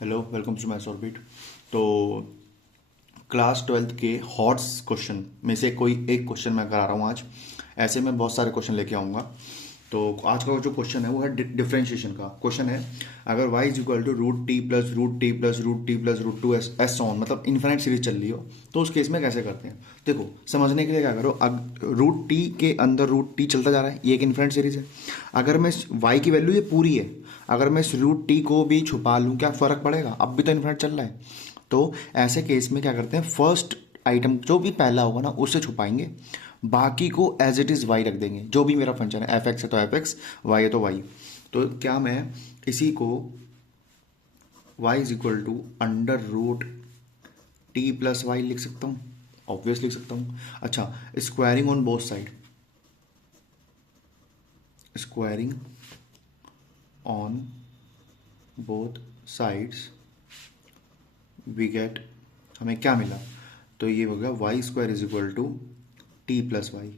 Hello, welcome to my orbit. तो class 12th के hots question में से कोई एक क्वेश्चन मैं करा रहा हूँ आज। ऐसे मैं बहुत सारे क्वेश्चन लेके आऊँगा। तो आज का जो क्वेश्चन है वो है डिफरेंशिएशन का क्वेश्चन है। अगर y is equal to root t plus root t plus root t plus root to s on, मतलब इन्फिनिट सीरीज चल रही हो, तो उस केस में कैसे करते हैं। देखो, समझने के लिए क्या करो, रूट टी के अंदर रूट टी चलता जा रहा है, ये एक इन्फिनिट सीरीज है। अगर मैं y की वैल्यू ये पूरी है, अगर मैं इस रूट टी को भी छुपा लूँ, क्या फ़र्क पड़ेगा, अब भी तो इन्फिनिट चल रहा है। तो ऐसे केस में क्या करते हैं, फर्स्ट आइटम जो भी पहला होगा ना उसे छुपाएंगे, बाकी को एज इट इज़ वाई रख देंगे। जो भी मेरा फंक्शन है, एफ एक्स है तो एफ एक्स, वाई है तो वाई। तो क्या मैं इसी को y is equal to under root t plus y लिख सकता हूँ? ऑब्वियस लिख सकता हूँ। अच्छा, squaring on both side, squaring on both sides we get, हमें क्या मिला, तो ये हो गया y square is equal to t plus y.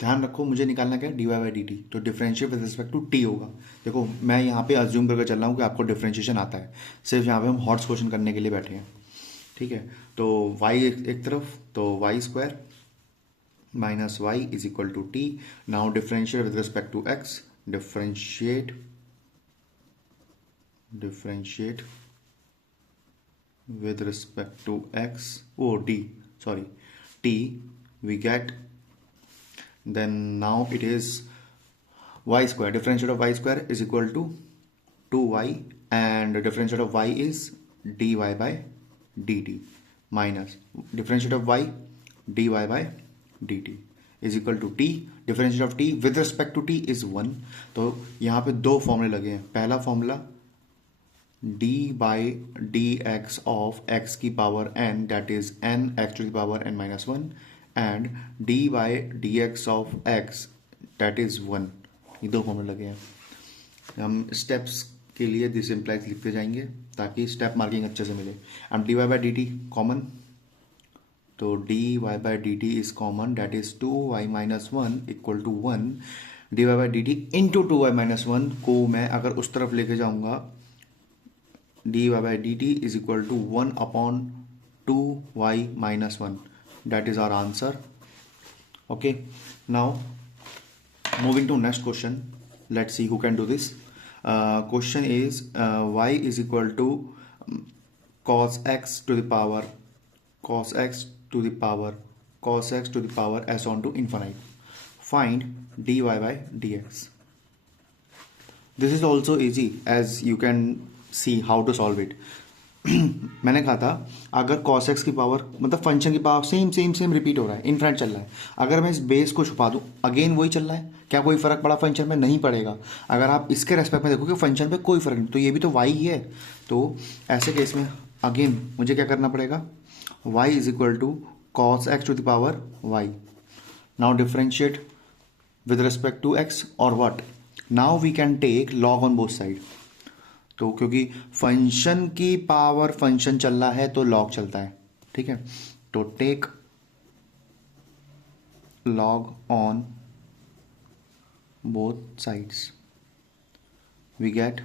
ध्यान रखो, मुझे निकालना क्या है, d y by d t, तो differentiate with respect to t होगा। देखो, मैं यहाँ पे अज्यूम करके चल रहा हूँ कि आपको डिफरेंशिएशन आता है, सिर्फ यहाँ पे हम हॉट्स क्वेश्चन करने के लिए बैठे हैं। ठीक है, तो वाई एक तरफ, तो y square minus y is equal to t. Now differentiate with respect to x, differentiate with respect to x, oh d, sorry, t, we get, then now it is y square, differentiate of y square is equal to 2y, and differentiate of y is dy by dt, minus differentiate of y dy by dt is equal to t, differentiate of t with respect to t is 1। तो यहाँ पे दो फॉर्मूले लगे हैं। पहला formula d by dx of x की power n, that is n x to the power n minus 1, and d by dx of x, that is 1। ये दो फॉर्मूले लगे हैं। हम स्टेप्स के लिए दिस इम्प्लाइज लिखते जाएंगे ताकि स्टेप मार्किंग अच्छे से मिले। अब d y by d t common, तो d y by d t is common, that is 2y minus 1 equal to 1। D y by d t into 2y minus 1 को मैं अगर उस तरफ लेके जाऊंगा, dy by dt is equal to 1 upon 2y minus 1, that is our answer। Okay, now moving to next question, let's see who can do this। Question is y is equal to cos x to the power cos x to the power cos x to the power s on to infinite, find dy by dx। This is also easy as you can see how to solve it. मैंने कहा था, अगर cos x की power, मतलब function की power same same same repeat हो रहा है, इनफिनिट चल रहा है, अगर मैं इस बेस को छुपा दूं, अगेन वही चल रहा है, क्या कोई फर्क पड़ा फंक्शन में? नहीं पड़ेगा। अगर आप इसके रेस्पेक्ट में देखोगे फंक्शन पे कोई फर्क नहीं, तो ये भी तो y ही है। तो ऐसे केस में अगेन मुझे क्या करना पड़ेगा, y is equal to cos x to the power y। Now differentiate with respect to x, और what, now we can take log on both side. तो क्योंकि फंक्शन की पावर फंक्शन चल रहा है तो लॉग चलता है, ठीक है। तो take log on both sides, we get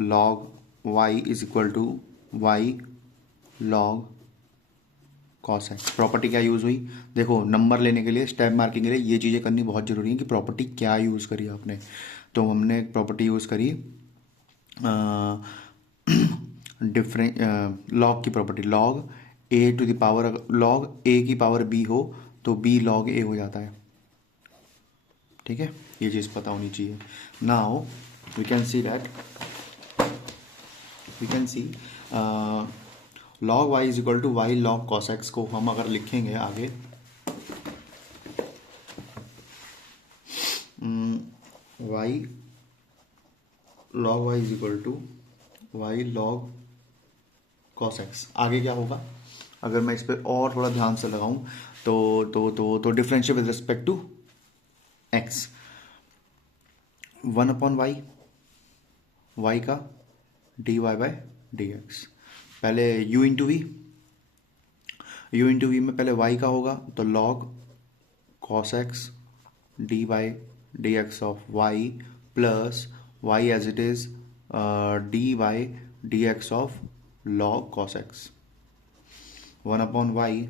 log y is equal to y log cos x. Property क्या यूज़ हुई, देखो, नंबर लेने के लिए, स्टेप मार्किंग के लिए ये चीज़ें करनी बहुत ज़रूरी है कि प्रॉपर्टी क्या यूज़ करी आपने। तो हमने एक प्रॉपर्टी यूज़ करी डिफरेंट लॉग की property, log a to the power, log a की पावर बी हो तो बी लॉग ए हो जाता है, ठीक है। ये चीज़ पता होनी चाहिए। Now we can see that, we can see log y is equal to y log cos x को हम अगर लिखेंगे आगे, y log y is equal to y log cos x, आगे क्या होगा, अगर मैं इस पर और थोड़ा ध्यान से लगाऊं तो differentiate with respect to x, 1 upon y का d y by d x. पहले u इंटू वी में पहले y का होगा, तो log cos x d by d x of y plus y as it is d y d x of log cos x, 1/y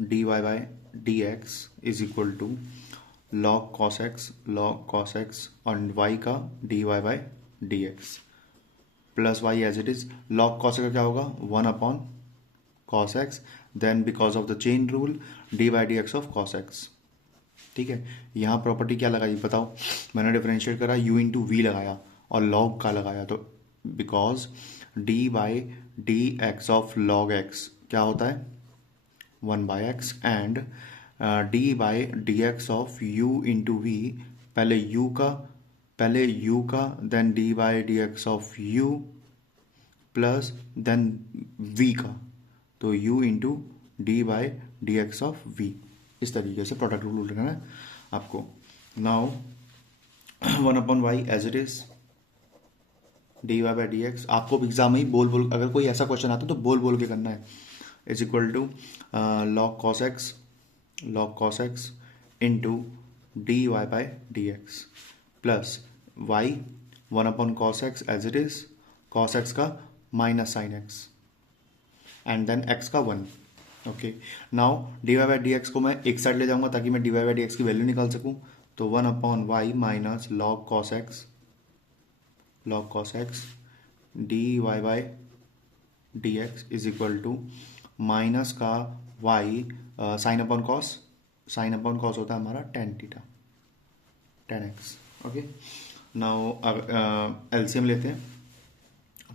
d y by d x is equal to log cos x और y का d y by d x plus y as it is. Log cos का क्या होगा 1/cos x, then because of the chain rule d by d x of cos x. ठीक है, यहाँ property क्या लगाई बताओ, मैंने डिफरेंशिएट करा u इंटू वी लगाया और लॉग का लगाया, तो because d by d x of log x क्या होता है 1/x and d by d x of u into v, पहले u का then d by d x of u plus then v का, तो u into d by d x of v। इस तरीके से प्रोडक्ट रूल करना है आपको। Now 1/y as it is d y by d x, आपको एग्जाम में ही बोल अगर कोई ऐसा क्वेश्चन आता है तो बोल के करना है, is equal to log cos x into d y by d x plus y 1/cos x as it is, cos x का minus sine x and then x का 1। Okay, now d y by d x को मैं एक side ले जाऊंगा ताकि मैं d y by d x की वैल्यू निकाल सकूं, तो 1/y minus log cos x d y by d x is equal to minus का y साइन अपॉन कॉस होता है हमारा tan x। Okay, now LCM लेते हैं,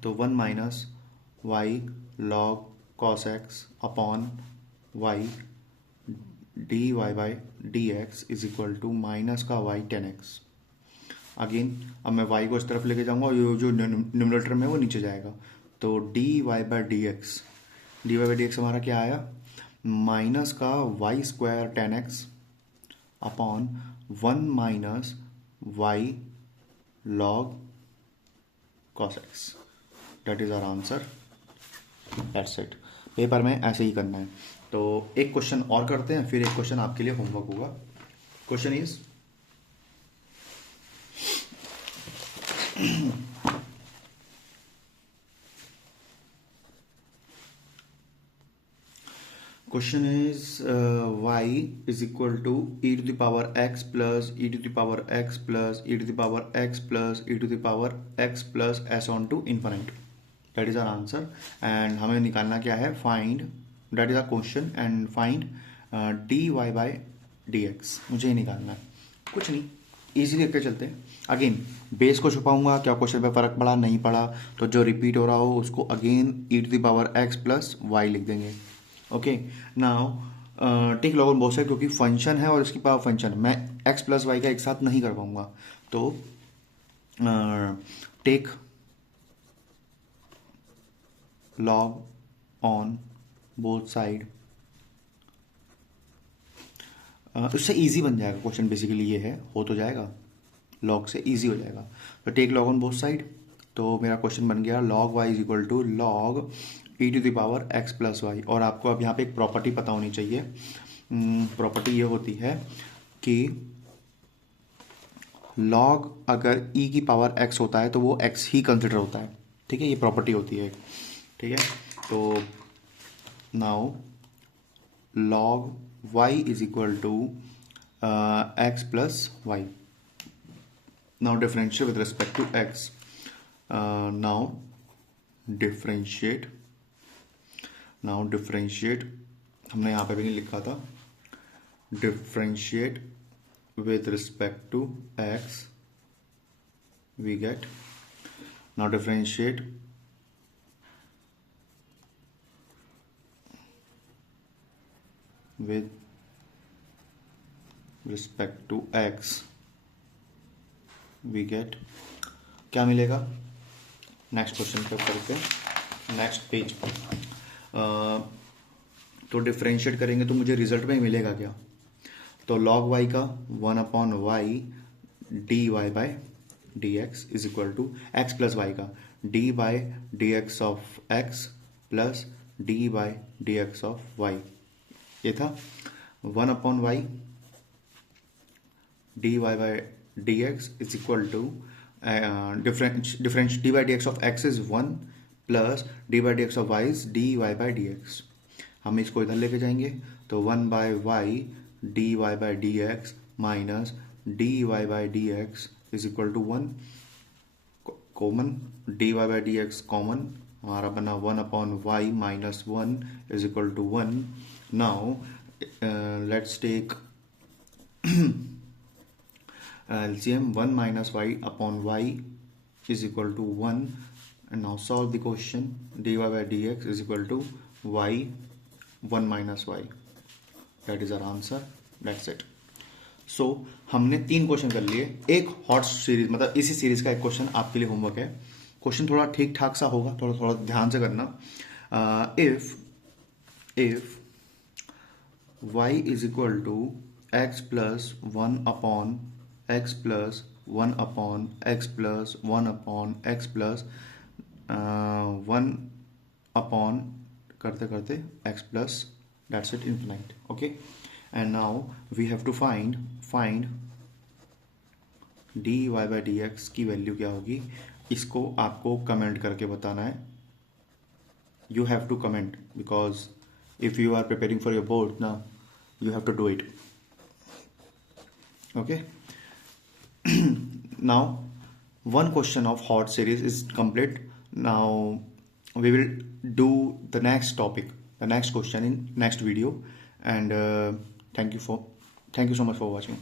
तो 1 minus y log cos x upon y d y by d x is equal to minus का y tan x। Again अब मैं y को इस तरफ लेके जाऊंगा और जो न्यूमरेटर में वो नीचे जाएगा, तो d y by d x हमारा क्या आया माइनस का y square tan x upon 1 minus y log cos x, that is our answer, that's it. Paper में ऐसे ही करना है। तो एक क्वेश्चन और करते हैं, फिर एक क्वेश्चन आपके लिए होमवर्क होगा। Question is y is equal to e to the power x plus e to the power x plus e to the power x plus e to the power x plus s on to infinite, that is our answer। and हमें निकालना क्या है, find, that is our question, and find dy by dx, मुझे ही निकालना है, कुछ नहीं, easily लेके चलते हैं। अगेन बेस को छुपाऊंगा, क्या क्वेश्चन पे फर्क पड़ा नहीं पड़ा, तो जो रिपीट हो रहा हो उसको again e to the power x plus y लिख देंगे। Okay, now take log on both side, क्योंकि फंक्शन है और इसकी पावर फंक्शन, मैं x प्लस वाई का एक साथ नहीं कर पाऊंगा, तो take log on both side, उससे इजी बन जाएगा क्वेश्चन, बेसिकली ये है, हो तो जाएगा, लॉग से इजी हो जाएगा। तो take log on both side, तो मेरा क्वेश्चन बन गया log y is equal to log e to the power x plus y. और आपको अब यहाँ पे एक प्रॉपर्टी पता होनी चाहिए, प्रॉपर्टी ये होती है कि log अगर e की पावर x होता है तो वो x ही कंसिडर होता है, ठीक है, ये प्रॉपर्टी होती है, ठीक है। तो now log y is equal to x plus y, now differentiate with respect to x, now differentiate हमने यहाँ पे भी नहीं लिखा था, differentiate with respect to x we get, now differentiate with respect to x we get, क्या मिलेगा, next question पे करते हैं, नेक्स्ट पेज पर। तो डिफरेंशिएट करेंगे तो मुझे रिजल्ट में मिलेगा क्या, तो log y का 1/y dy by dx is equal to x plus y का d by dx of x plus d by dx of y, ये था 1/y dy by dx is equal to difference dy by dx of x is 1 plus d by d x of y is d y by d x. हम इसको इधर लेके जाएंगे तो 1 by y d y by d x minus D y by d x is equal to 1. Common d y by d x common हमारा बना 1 upon y minus 1 is equal to 1. Now let's take LCM 1 minus y upon y is equal to 1, and now solve the question. dy by dx is equal to y 1 minus y. That is our answer. That's it. So हमने 3 question कर लिए. एक hot series मतलब इसी series का एक question आपके लिए होमवर्क है. क्वेश्चन थोड़ा ठीक ठाक सा होगा, थोड़ा थोड़ा ध्यान से करना. if y is equal to x plus 1 upon x plus 1 upon x plus 1 upon x plus 1 upon करते करते x plus that's it infinite. Okay, and now we have to find dy by dx की value क्या होगी. इसको आपको comment करके बताना है. You have to comment because if you are preparing for your board now you have to do it. Okay. Now one question of hot series is complete. Now we will do the next topic, the next question in next video, and thank you so much for watching.